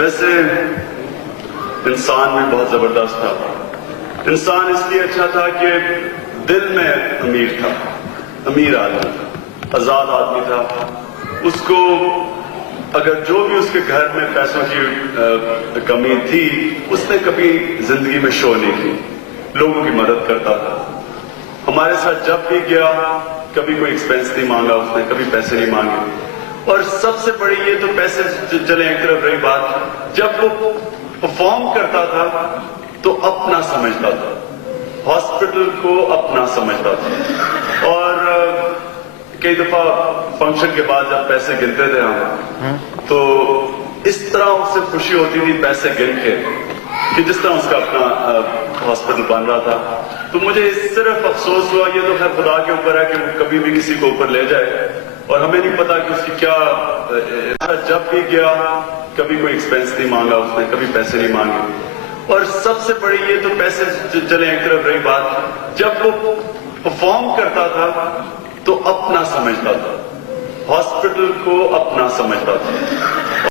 ویسے انسان بھی بہت زبردست تھا. انسان اس لیے اچھا تھا کہ دل میں امیر تھا, امیر آدمی تھا, آزاد آدمی تھا. اس کو اگر جو بھی اس کے گھر میں پیسوں کی کمی تھی, اس نے کبھی زندگی میں شو نہیں کی. لوگوں کی مدد کرتا تھا. ہمارے ساتھ جب بھی گیا کبھی کوئی ایکسپینس نہیں مانگا اس نے, کبھی پیسے نہیں مانگے. اور سب سے بڑی یہ تو پیسے چلے ایک طرف رہی بات, جب وہ پرفارم کرتا تھا تو اپنا سمجھتا تھا, ہاسپٹل کو اپنا سمجھتا تھا. اور کئی دفعہ فنکشن کے بعد جب پیسے گنتے تھے ہم, تو اس طرح اس سے خوشی ہوتی تھی پیسے گن کے کہ جس طرح اس کا اپنا ہاسپٹل بن رہا تھا. تو مجھے صرف افسوس ہوا, یہ تو خیر خدا کے اوپر ہے کہ وہ کبھی بھی کسی کو اوپر لے جائے, اور ہمیں نہیں پتا کہ اس کی کیا. جب بھی گیا کبھی کوئی ایکسپینس نہیں مانگا اس نے, کبھی پیسے نہیں مانگے. اور سب سے بڑی یہ تو پیسے چلے ایک طرف رہی بات, جب وہ پرفارم کرتا تھا تو اپنا سمجھتا تھا, ہاسپٹل کو اپنا سمجھتا تھا.